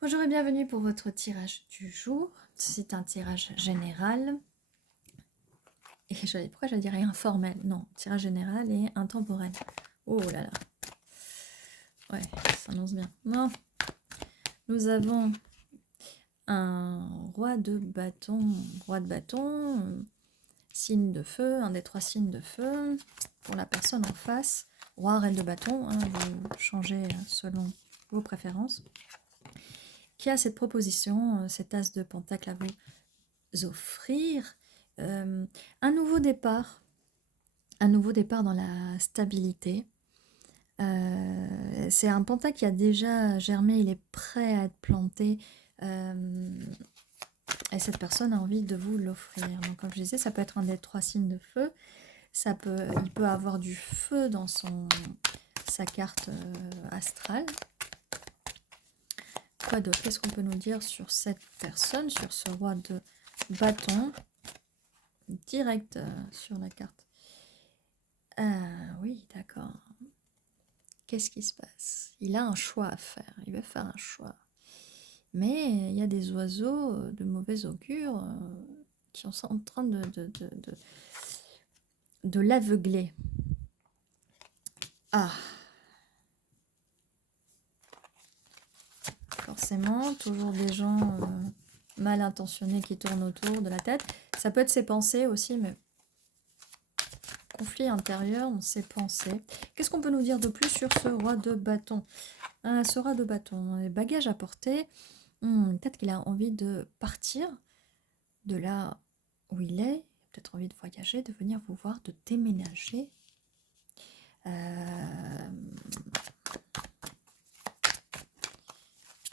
Bonjour et bienvenue pour votre tirage du jour. C'est un tirage général. Et pourquoi je dirais informel? Non, tirage général et intemporel. Oh là là. Ouais, ça annonce bien. Non. Nous avons un roi de bâton. Roi de bâton, signe de feu, un des 3 signes de feu. Pour la personne en face, roi, reine de bâton, hein, vous changez selon vos préférences. Qui a cette proposition, cet as de pentacle à vous offrir un nouveau départ dans la stabilité. C'est un pentacle qui a déjà germé, il est prêt à être planté, et cette personne a envie de vous l'offrir. Donc comme je disais, ça peut être un des 3 signes de feu, il peut avoir du feu dans sa carte astrale. Quoi d'autre? Qu'est-ce qu'on peut nous dire sur cette personne, sur ce roi de bâton direct sur la carte? Oui, d'accord. Qu'est-ce qui se passe? Il a un choix à faire, il veut faire un choix. Mais il y a des oiseaux de mauvais augure qui sont en train de l'aveugler. Ah! Forcément, toujours des gens mal intentionnés qui tournent autour de la tête. Ça peut être ses pensées aussi, mais conflit intérieur dans ses pensées. Qu'est-ce qu'on peut nous dire de plus sur ce roi de bâton? Ce roi de bâton, les bagages à porter. Peut-être qu'il a envie de partir de là où il est, peut-être envie de voyager, de venir vous voir, de déménager.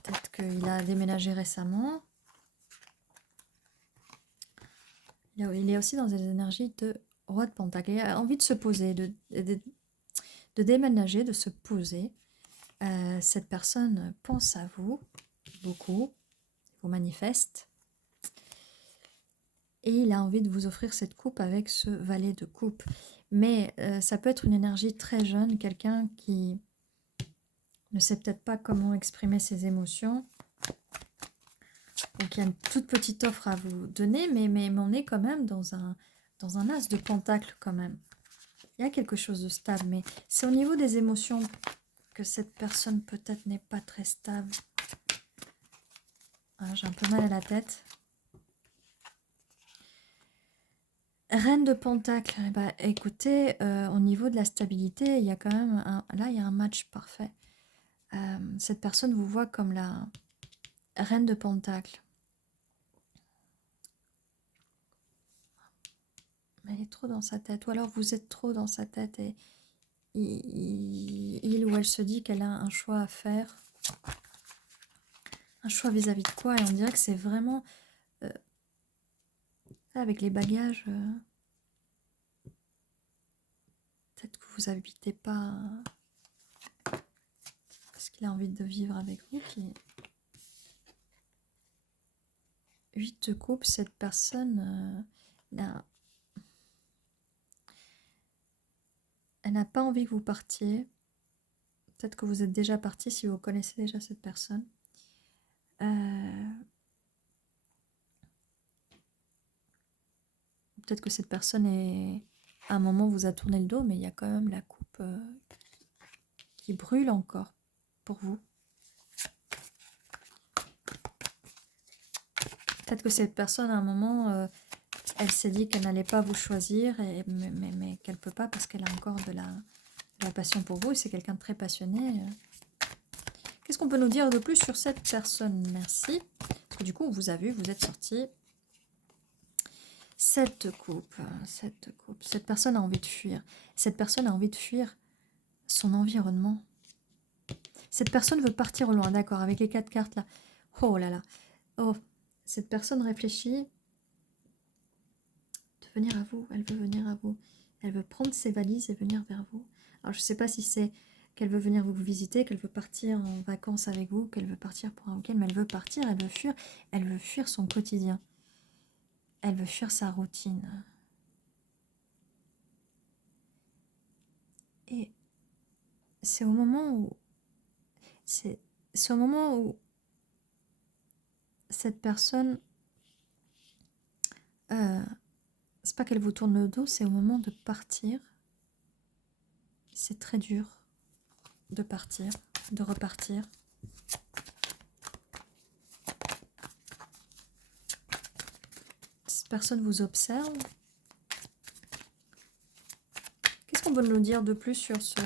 Peut-être qu'il a déménagé récemment. Il est aussi dans des énergies de roi de pentacle. Il a envie de se poser, de déménager, de se poser. Cette personne pense à vous beaucoup, vous manifeste. Et il a envie de vous offrir cette coupe avec ce valet de coupe. Mais ça peut être une énergie très jeune, quelqu'un qui ne sait peut-être pas comment exprimer ses émotions, ou qui a une toute petite offre à vous donner, mais on est quand même dans un as de pentacle quand même. Il y a quelque chose de stable, mais c'est au niveau des émotions que cette personne peut-être n'est pas très stable. Ah, j'ai un peu mal à la tête. Reine de Pentacle, bah, écoutez, au niveau de la stabilité, il y a quand même là, il y a un match parfait. Cette personne vous voit comme la Reine de Pentacle. Elle est trop dans sa tête, ou alors vous êtes trop dans sa tête et il ou elle se dit qu'elle a un choix à faire. Un choix vis-à-vis de quoi? Et on dirait que c'est vraiment avec les bagages. Peut-être que vous habitez pas parce qu'il a envie de vivre avec vous. 8 de coupe, cette personne, elle n'a pas envie que vous partiez. Peut-être que vous êtes déjà parti si vous connaissez déjà cette personne. Peut-être que cette personne à un moment vous a tourné le dos, mais il y a quand même la coupe qui brûle encore pour vous. Peut-être que cette personne, à un moment, elle s'est dit qu'elle n'allait pas vous choisir, mais qu'elle ne peut pas parce qu'elle a encore de la passion pour vous. Et c'est quelqu'un de très passionné. Qu'est-ce qu'on peut nous dire de plus sur cette personne? Merci. Parce que du coup, on vous a vu, vous êtes sorti. 7 de coupe. 7 de coupe. Cette personne a envie de fuir. Cette personne a envie de fuir son environnement. Cette personne veut partir au loin, d'accord, avec les 4 cartes là. Oh là là. Oh, cette personne réfléchit de venir à vous. Elle veut venir à vous. Elle veut prendre ses valises et venir vers vous. Alors je ne sais pas si c'est qu'elle veut venir vous visiter, qu'elle veut partir en vacances avec vous, qu'elle veut partir pour un week-end, mais elle veut partir, elle veut fuir son quotidien. Elle veut fuir sa routine. Et c'est au moment où cette personne, c'est pas qu'elle vous tourne le dos, c'est au moment de partir. C'est très dur de partir, de repartir. Cette personne vous observe. Qu'est-ce qu'on peut nous dire de plus sur ce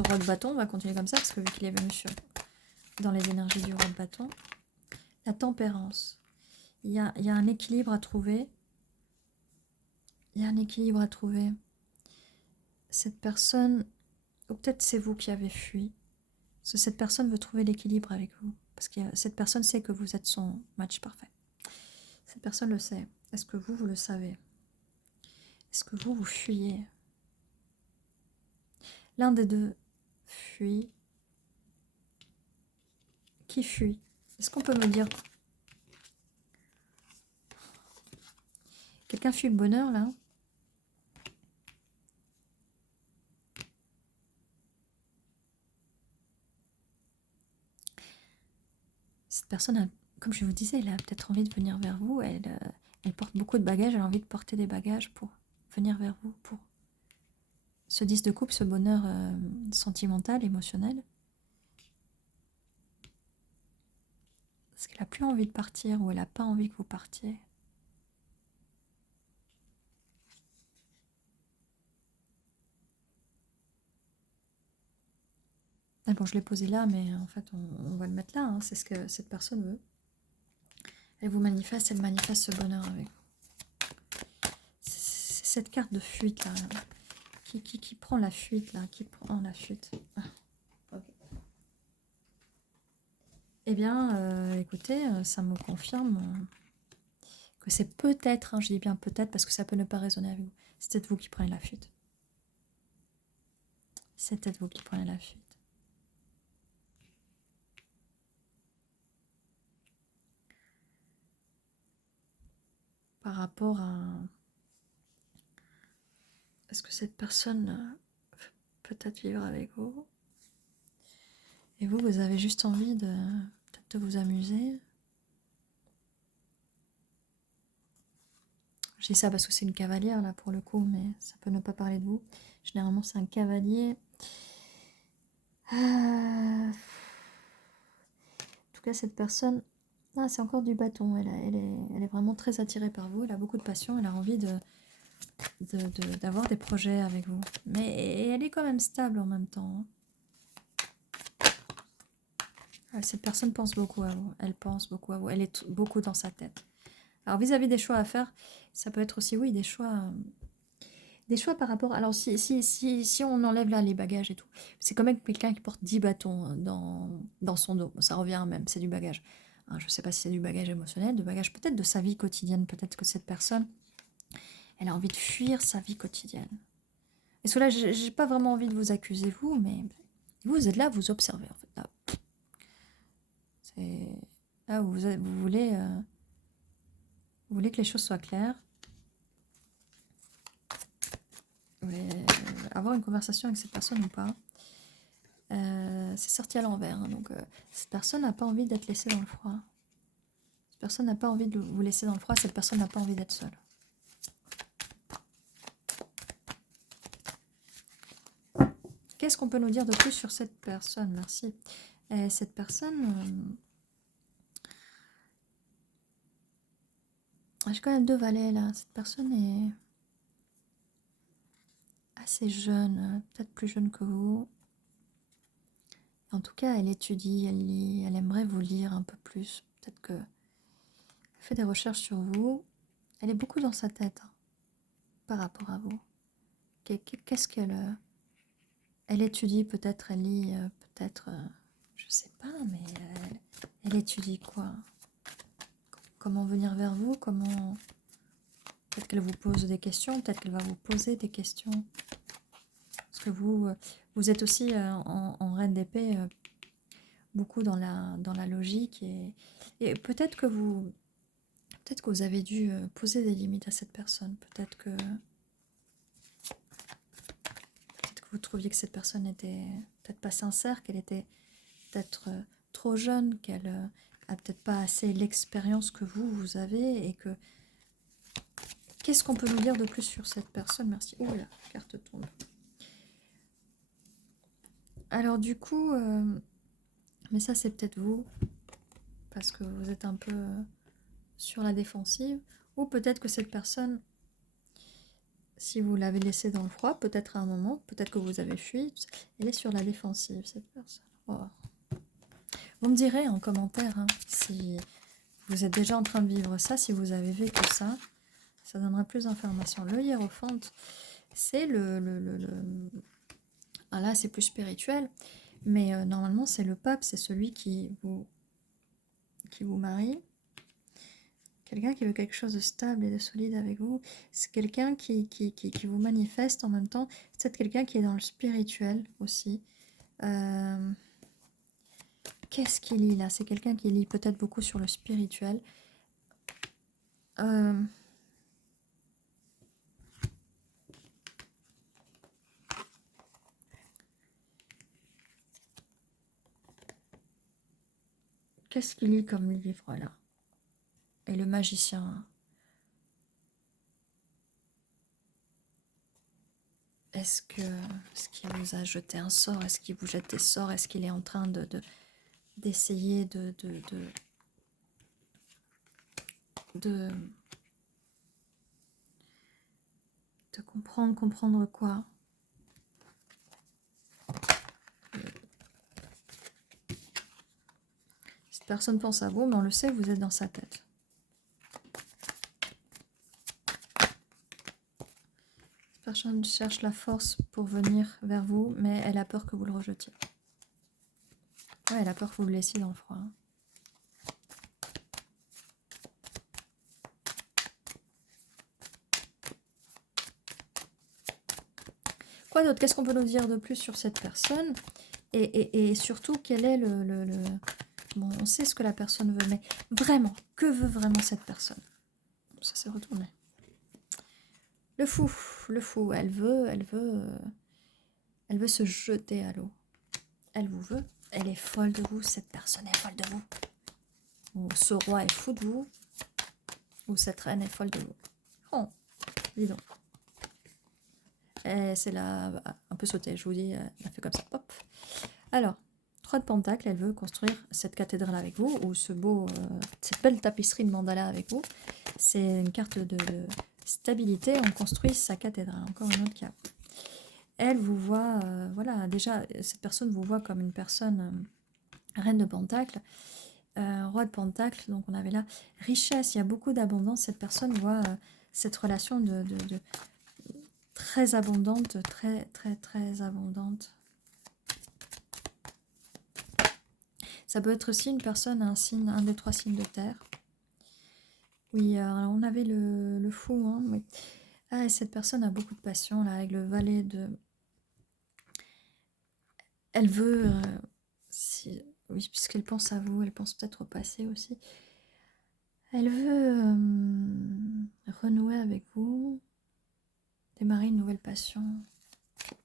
roi de bâton? On va continuer comme ça, parce que vu qu'il est venu dans les énergies du roi de bâton. La tempérance. Il y a un équilibre à trouver. Il y a un équilibre à trouver. Cette personne, ou peut-être c'est vous qui avez fui, parce que cette personne veut trouver l'équilibre avec vous. Parce que cette personne sait que vous êtes son match parfait. Cette personne le sait. Est-ce que vous le savez? Est-ce que vous fuyez? L'un des deux fuit. Qui fuit? Est-ce qu'on peut me dire? Quelqu'un fuit le bonheur, là? Cette personne, comme je vous disais, elle a peut-être envie de venir vers vous. Elle porte beaucoup de bagages. Elle a envie de porter des bagages pour venir vers vous. Pour ce 10 de coupe, ce bonheur sentimental, émotionnel. Parce qu'elle n'a plus envie de partir ou elle n'a pas envie que vous partiez. Ah bon, je l'ai posé là, mais en fait, on va le mettre là. Hein. C'est ce que cette personne veut. Elle vous manifeste, elle manifeste ce bonheur avec vous. C'est cette carte de fuite là, qui prend la fuite là, qui prend la fuite. Ah, okay. Eh bien, écoutez, ça me confirme que c'est peut-être, hein, je dis bien peut-être parce que ça peut ne pas résonner avec vous, c'est peut-être vous qui prenez la fuite. C'est peut-être vous qui prenez la fuite. Par rapport à... Est-ce que cette personne peut-être vivre avec vous? Et vous avez juste envie de peut-être de vous amuser. Je dis ça parce que c'est une cavalière là pour le coup, mais ça peut ne pas parler de vous. Généralement c'est un cavalier. En tout cas cette personne, ah, c'est encore du bâton. Elle est vraiment très attirée par vous. Elle a beaucoup de passion. Elle a envie d'avoir des projets avec vous. Mais elle est quand même stable en même temps. Cette personne pense beaucoup à vous. Elle pense beaucoup à vous. Elle est beaucoup dans sa tête. Alors vis-à-vis des choix à faire, ça peut être aussi, oui, des choix par rapport... Alors si on enlève là les bagages et tout, c'est quand même quelqu'un qui porte 10 bâtons dans son dos. Ça revient même, c'est du bagage. Je ne sais pas si c'est du bagage émotionnel, de bagage peut-être de sa vie quotidienne. Peut-être que cette personne, elle a envie de fuir sa vie quotidienne. Et cela, j'ai pas vraiment envie de vous accuser, vous, mais vous êtes là, vous observez, en fait. Là, là vous voulez que les choses soient claires. Vous voulez avoir une conversation avec cette personne ou pas. C'est sorti à l'envers, hein, donc cette personne n'a pas envie d'être laissée dans le froid. Cette personne n'a pas envie de vous laisser dans le froid, cette personne n'a pas envie d'être seule. Qu'est-ce qu'on peut nous dire de plus sur cette personne? Merci. Cette personne... J'ai quand même 2 valets là. Cette personne est assez jeune, peut-être plus jeune que vous. En tout cas, elle étudie, elle lit, elle aimerait vous lire un peu plus. Peut-être qu'elle fait des recherches sur vous. Elle est beaucoup dans sa tête hein, par rapport à vous. Qu'est-ce qu'elle... Elle étudie, peut-être, elle lit, peut-être... je sais pas, mais elle étudie quoi? Comment venir vers vous? Comment... Peut-être qu'elle vous pose des questions, peut-être qu'elle va vous poser des questions. Parce que vous êtes aussi en reine d'épée, beaucoup dans la logique. Et peut-être que vous avez dû poser des limites à cette personne. Peut-être que vous trouviez que cette personne n'était peut-être pas sincère, qu'elle était peut-être trop jeune, qu'elle a peut-être pas assez l'expérience que vous avez et que... Qu'est-ce qu'on peut nous dire de plus sur cette personne? Merci. Oh la carte tombe. Alors du coup, mais ça c'est peut-être vous, parce que vous êtes un peu sur la défensive, ou peut-être que cette personne, si vous l'avez laissée dans le froid, peut-être à un moment, peut-être que vous avez fui, elle est sur la défensive, cette personne. Oh. Vous me direz en commentaire hein, si vous êtes déjà en train de vivre ça, si vous avez vécu ça, ça donnera plus d'informations. Le hiérophante, c'est ah là, c'est plus spirituel, mais normalement, c'est le pape, c'est celui qui vous marie. Quelqu'un qui veut quelque chose de stable et de solide avec vous. C'est quelqu'un qui vous manifeste en même temps. C'est peut-être quelqu'un qui est dans le spirituel aussi. Qu'est-ce qu'il lit là? C'est quelqu'un qui lit peut-être beaucoup sur le spirituel. Qu'est-ce qu'il lit comme livre là? Et le magicien. Est-ce qu'il vous a jeté un sort? Est-ce qu'il vous jette des sorts? Est-ce qu'il est en train d'essayer de comprendre quoi? Cette personne pense à vous, mais on le sait, vous êtes dans sa tête. Cette personne cherche la force pour venir vers vous, mais elle a peur que vous le rejetiez. Ouais, elle a peur que vous le laissiez dans le froid. Quoi d'autre? Qu'est-ce qu'on peut nous dire de plus sur cette personne? Et surtout, quel est Bon, on sait ce que la personne veut, mais vraiment, que veut vraiment cette personne? Ça s'est retourné. Le fou, elle veut se jeter à l'eau. Elle vous veut, elle est folle de vous, cette personne est folle de vous. Ou ce roi est fou de vous, ou cette reine est folle de vous. Oh, dis donc. C'est là, un peu sauté, je vous dis, elle a fait comme ça, hop. Alors, 3 de pentacles, elle veut construire cette cathédrale avec vous, ou cette belle tapisserie de mandala avec vous. C'est une carte de stabilité, on construit sa cathédrale, encore une autre carte. Elle vous voit, voilà, déjà, cette personne vous voit comme une personne, reine de pentacles, roi de pentacles, donc on avait là, richesse, il y a beaucoup d'abondance, cette personne voit cette relation de très abondante, très abondante. Ça peut être aussi une personne, un des 3 signes de terre. Oui, on avait le fou, hein, oui. Ah, et cette personne a beaucoup de passion, là, avec le valet de... Elle veut... oui, puisqu'elle pense à vous, elle pense peut-être au passé aussi. Elle veut renouer avec vous, démarrer une nouvelle passion,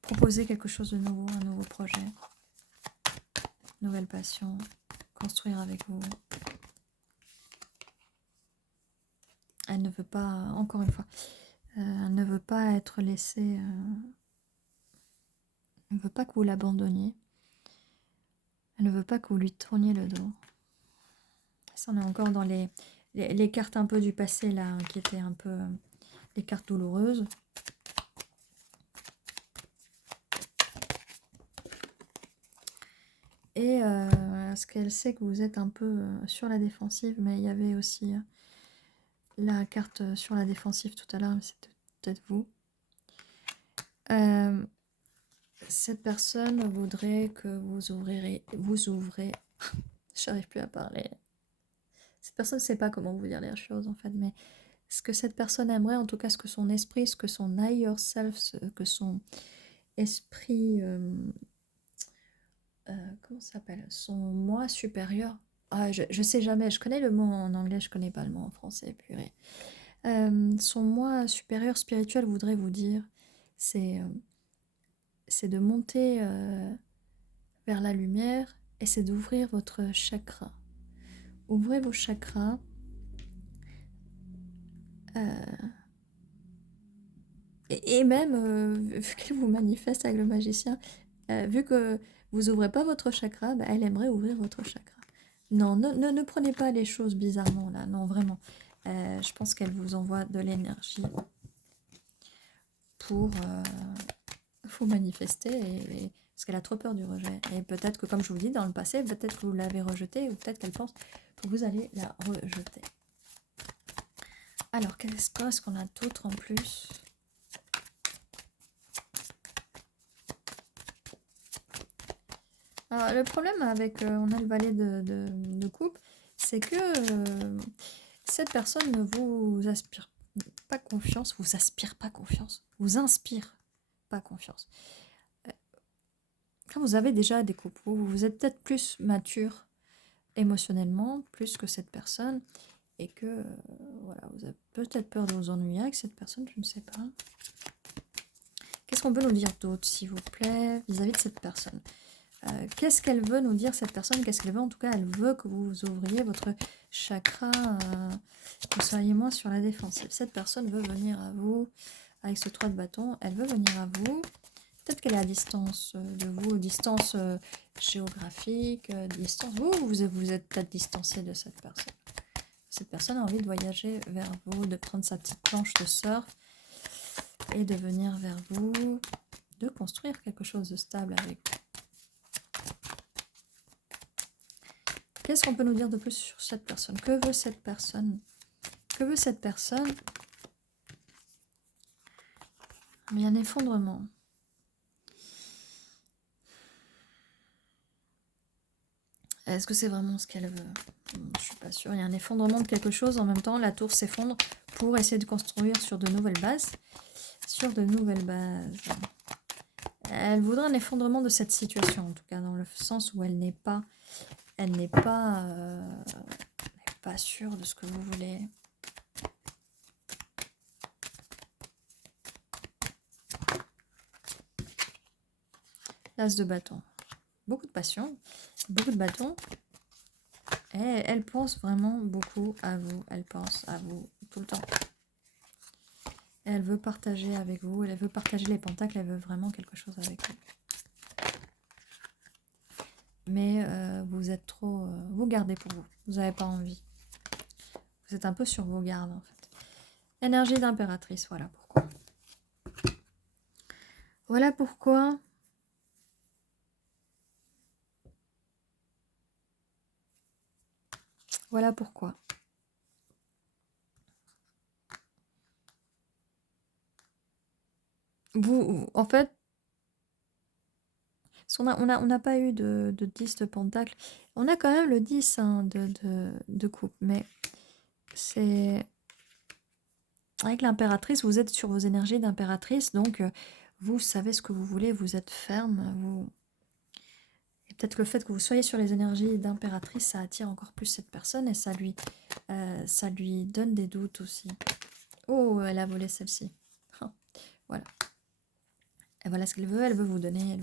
proposer quelque chose de nouveau, un nouveau projet, nouvelle passion, construire avec vous. Elle ne veut pas, encore une fois, elle ne veut pas être laissée, elle ne veut pas que vous l'abandonniez. Elle ne veut pas que vous lui tourniez le dos. Ça, on est encore dans les cartes un peu du passé, là, qui étaient un peu les cartes douloureuses. Et parce qu'elle sait que vous êtes un peu sur la défensive, mais il y avait aussi la carte sur la défensive tout à l'heure, mais c'était peut-être vous. Cette personne voudrait que vous ouvrez, j'arrive plus à parler. Cette personne ne sait pas comment vous dire les choses en fait, mais ce que cette personne aimerait, en tout cas ce que son esprit, ce que son higher self, ce que son esprit, comment ça s'appelle? Son moi supérieur. Ah, je sais jamais, je connais le mot en anglais, je connais pas le mot en français, purée. Son moi supérieur spirituel voudrait vous dire, c'est de monter vers la lumière et c'est d'ouvrir votre chakra. ouvrez vos chakras. Et même, vu qu'elle vous manifeste avec le magicien, vu que vous ouvrez pas votre chakra, bah, elle aimerait ouvrir votre chakra. Non, ne prenez pas les choses bizarrement là, non vraiment. Je pense qu'elle vous envoie de l'énergie pour vous manifester, parce qu'elle a trop peur du rejet. Et peut-être que, comme je vous dis, dans le passé, peut-être que vous l'avez rejetée, ou peut-être qu'elle pense que vous allez la rejeter. Alors, qu'est-ce qu'on a d'autre en plus ? Alors, le problème avec, on a le valet de coupe, c'est que cette personne ne vous aspire pas confiance, vous aspire pas confiance, vous inspire pas confiance. Quand vous avez déjà des couples, vous êtes peut-être plus mature émotionnellement, plus que cette personne, et que voilà, vous avez peut-être peur de vous ennuyer avec cette personne, je ne sais pas. Qu'est-ce qu'on peut nous dire d'autre, s'il vous plaît, vis-à-vis de cette personne ? Qu'est-ce qu'elle veut nous dire, cette personne? Qu'est-ce qu'elle veut? En tout cas, elle veut que vous ouvriez votre chakra, que vous soyez moins sur la défensive. Cette personne veut venir à vous avec ce 3 de bâton. Elle veut venir à vous. Peut-être qu'elle est à distance de vous, distance géographique, distance. Vous êtes peut-être distancé de cette personne. Cette personne a envie de voyager vers vous, de prendre sa petite planche de surf et de venir vers vous, de construire quelque chose de stable avec vous. Qu'est-ce qu'on peut nous dire de plus sur cette personne? Que veut cette personne? Que veut cette personne? Il y a un effondrement. Est-ce que c'est vraiment ce qu'elle veut? Je ne suis pas sûre. Il y a un effondrement de quelque chose. En même temps, la tour s'effondre pour essayer de construire sur de nouvelles bases. Sur de nouvelles bases. Elle voudrait un effondrement de cette situation, en tout cas, dans le sens où elle n'est pas sûre de ce que vous voulez. L'as de bâton. Beaucoup de passion, beaucoup de bâtons. Et elle pense vraiment beaucoup à vous. Elle pense à vous tout le temps. Elle veut partager avec vous. Elle veut partager les pentacles. Elle veut vraiment quelque chose avec vous. Mais vous êtes trop... vous gardez pour vous. Vous n'avez pas envie. Vous êtes un peu sur vos gardes, en fait. Énergie d'impératrice, voilà pourquoi. Voilà pourquoi... Voilà pourquoi. Vous, en fait, on n'a pas eu de 10 de pentacle. On a quand même le 10 hein, de coupe, mais c'est... Avec l'impératrice, vous êtes sur vos énergies d'impératrice, donc vous savez ce que vous voulez, vous êtes ferme. Et peut-être que le fait que vous soyez sur les énergies d'impératrice, ça attire encore plus cette personne et ça lui donne des doutes aussi. Oh, elle a volé celle-ci. Voilà. Et voilà ce qu'elle veut, elle veut vous donner, elle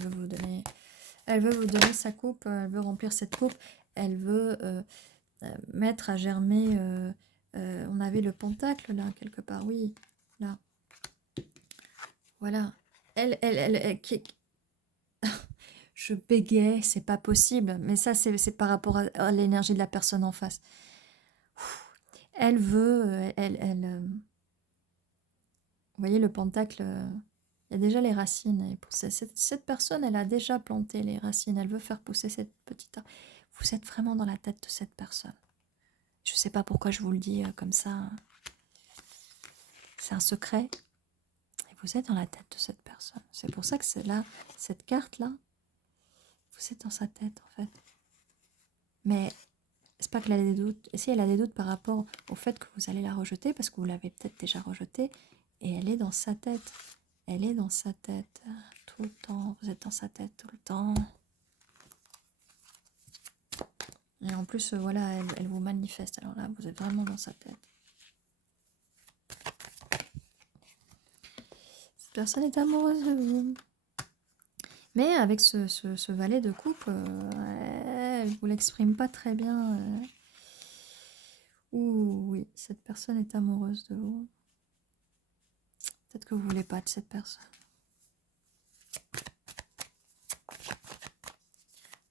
veut vous donner sa coupe, elle veut remplir cette coupe, elle veut mettre à germer, on avait le pentacle là, quelque part, oui, là. Voilà. Je bégayais, c'est pas possible, mais ça c'est par rapport à l'énergie de la personne en face. Elle veut, vous voyez le pentacle, il y a déjà les racines. Et cette personne, elle a déjà planté les racines. Elle veut faire pousser cette petite arbre. Vous êtes vraiment dans la tête de cette personne. Je ne sais pas pourquoi je vous le dis comme ça. C'est un secret. Et vous êtes dans la tête de cette personne. C'est pour ça que c'est là, cette carte-là, vous êtes dans sa tête en fait. Mais c'est pas qu'elle a des doutes. Et si elle a des doutes par rapport au fait que vous allez la rejeter, parce que vous l'avez peut-être déjà rejetée, et elle est dans sa tête. Elle est dans sa tête tout le temps. Vous êtes dans sa tête tout le temps. Et en plus, voilà, elle vous manifeste. Alors là, vous êtes vraiment dans sa tête. Cette personne est amoureuse de vous. Mais avec ce valet de coupe, elle ne vous l'exprime pas très bien. Ouh, oui, cette personne est amoureuse de vous. Peut-être que vous voulez pas de cette personne.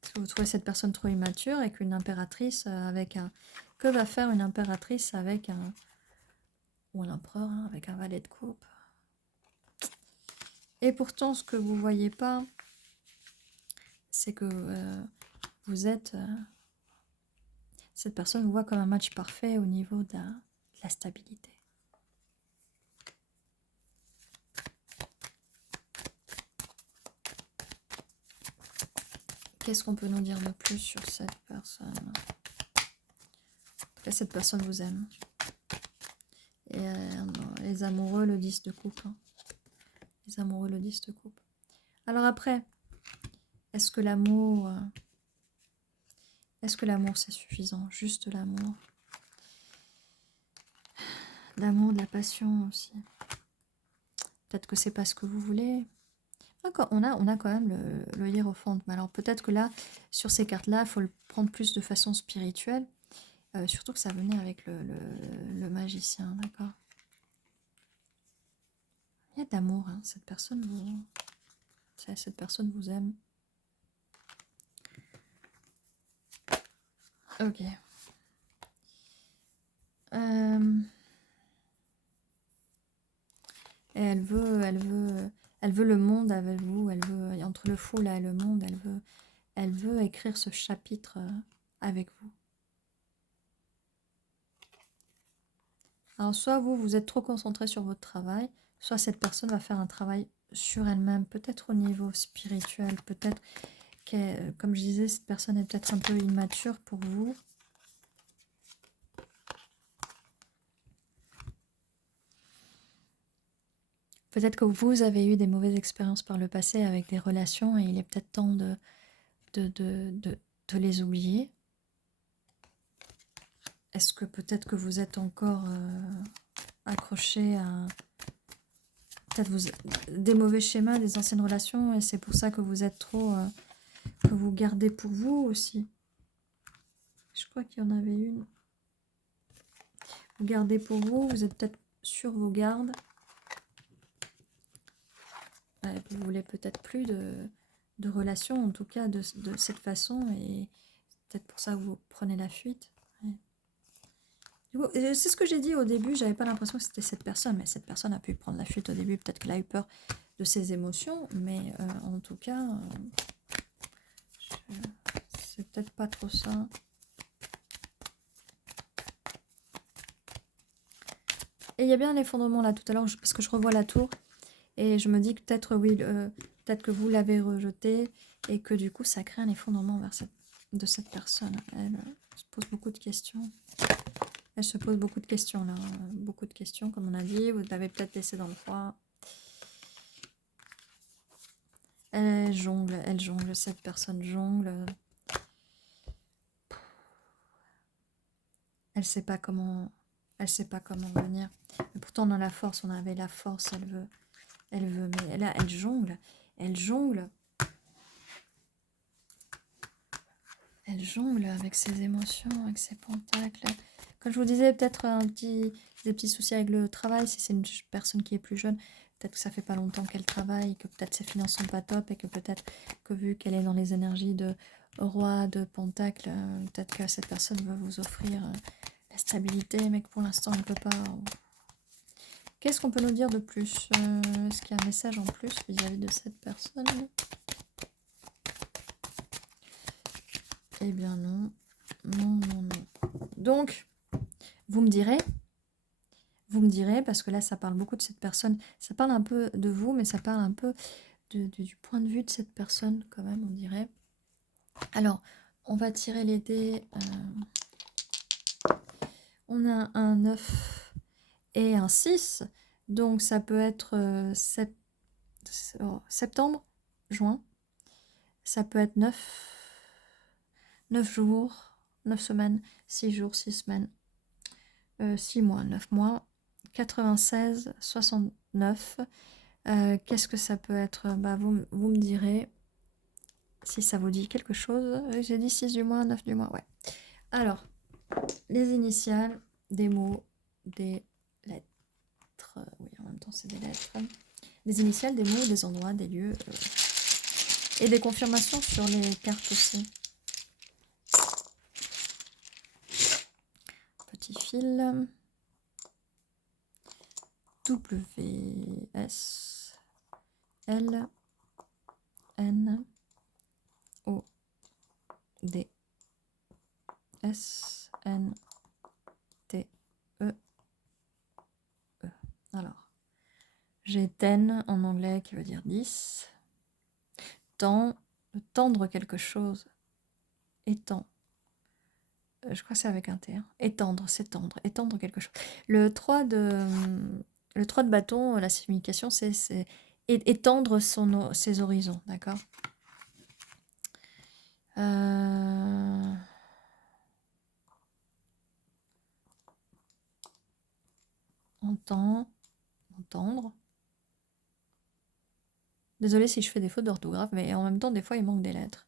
Parce que vous trouvez cette personne trop immature et qu'une impératrice avec un... Que va faire une impératrice avec un... Ou un empereur, hein, avec un valet de coupe. Et pourtant, ce que vous voyez pas, c'est que vous êtes... cette personne vous voit comme un match parfait au niveau de la stabilité. Qu'est-ce qu'on peut nous dire de plus sur cette personne? En tout cas, cette personne vous aime. Et les amoureux, le 10 de coupe. Hein. Les amoureux, le 10 de coupe. Alors après, est-ce que l'amour... est-ce que l'amour, c'est suffisant? Juste l'amour. L'amour, de la passion aussi. Peut-être que c'est pas ce que vous voulez. On a quand même le hiérophante. Mais alors peut-être que là, sur ces cartes-là, il faut le prendre plus de façon spirituelle. Surtout que ça venait avec le magicien, d'accord? Il y a de l'amour, hein. Cette personne vous aime. Ok. Et elle veut le monde avec vous. Elle veut, entre le fou là et le monde, elle veut écrire ce chapitre avec vous. Alors soit vous êtes trop concentré sur votre travail, soit cette personne va faire un travail sur elle-même, peut-être au niveau spirituel, peut-être que, comme je disais, cette personne est peut-être un peu immature pour vous. Peut-être que vous avez eu des mauvaises expériences par le passé avec des relations et il est peut-être temps de les oublier. Est-ce que peut-être que vous êtes encore accroché à peut-être des mauvais schémas, des anciennes relations et c'est pour ça que vous êtes trop... que vous gardez pour vous aussi. Je crois qu'il y en avait une. Vous gardez pour vous, vous êtes peut-être sur vos gardes. Vous voulez peut-être plus de relations, en tout cas de cette façon, et peut-être pour ça que vous prenez la fuite. Ouais. C'est ce que j'ai dit au début, j'avais pas l'impression que c'était cette personne, mais cette personne a pu prendre la fuite au début, peut-être qu'elle a eu peur de ses émotions, mais en tout cas, c'est peut-être pas trop ça. Et il y a bien un effondrement là tout à l'heure, parce que je revois la tour, et je me dis que peut-être, oui, peut-être que vous l'avez rejeté, et que du coup, ça crée un effondrement de cette personne. Elle se pose beaucoup de questions. Elle se pose beaucoup de questions là, beaucoup de questions, comme on a dit, vous l'avez peut-être laissé dans le froid. Elle jongle, cette personne jongle. Elle sait pas comment venir. Mais pourtant, dans la force, on avait la force, elle veut, mais là, elle jongle. Elle jongle avec ses émotions, avec ses pentacles. Comme je vous disais, peut-être des petits soucis avec le travail, si c'est une personne qui est plus jeune, peut-être que ça fait pas longtemps qu'elle travaille, que peut-être ses finances sont pas top, et que peut-être que vu qu'elle est dans les énergies de roi, de pentacle, peut-être que cette personne va vous offrir la stabilité, mais que pour l'instant elle ne peut pas. Qu'est-ce qu'on peut nous dire de plus? Est-ce qu'il y a un message en plus vis-à-vis de cette personne? Eh bien non. Non. Donc, vous me direz, parce que là ça parle beaucoup de cette personne, ça parle un peu de vous, mais ça parle un peu du point de vue de cette personne quand même, on dirait. Alors, on va tirer les dés. On a un 9 et un 6, donc ça peut être septembre, juin, ça peut être 9 jours, 9 semaines, 6 jours, 6 semaines, 6 mois, 9 mois, 96, 69. Qu'est-ce que ça peut être? Vous me direz si ça vous dit quelque chose. J'ai dit 6 du mois, 9 du mois, ouais. Alors, les initiales, des mots, des lettres, oui, en même temps c'est des lettres, des initiales, des mots, des endroits, des lieux, et des confirmations sur les cartes aussi. Petit fil. W, S, L, N, O, D, S, N, T, E, E. Alors, j'ai ten en anglais qui veut dire 10. Tendre quelque chose. Étend. Je crois que c'est avec un T. Hein. Étendre, s'étendre. Étendre quelque chose. Le 3 de bâton, la signification, c'est étendre ses horizons. D'accord. Entendre. Désolée si je fais des fautes d'orthographe, mais en même temps, des fois, il manque des lettres.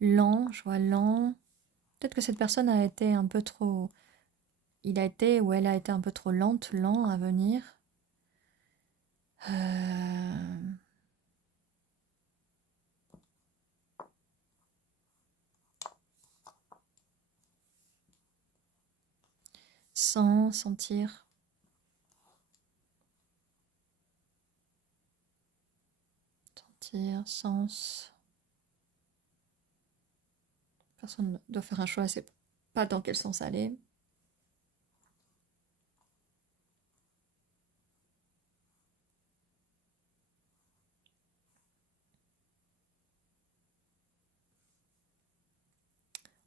Lent, je vois lent. Peut-être que cette personne a été un peu trop... Il a été ou elle a été un peu trop lent à venir. Sans sentir. Sentir, sens. Personne doit faire un choix, c'est pas dans quel sens aller.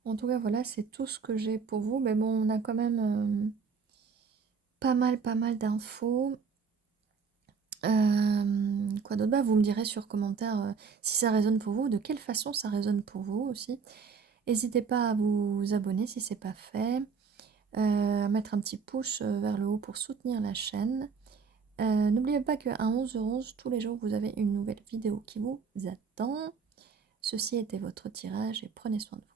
En tout cas, voilà, c'est tout ce que j'ai pour vous. Mais bon, on a quand même pas mal d'infos. Quoi d'autre? Bah, vous me direz sur commentaire si ça résonne pour vous, de quelle façon ça résonne pour vous aussi. N'hésitez pas à vous abonner si ce n'est pas fait, à mettre un petit pouce vers le haut pour soutenir la chaîne. N'oubliez pas qu'à 11h11, tous les jours, vous avez une nouvelle vidéo qui vous attend. Ceci était votre tirage et prenez soin de vous.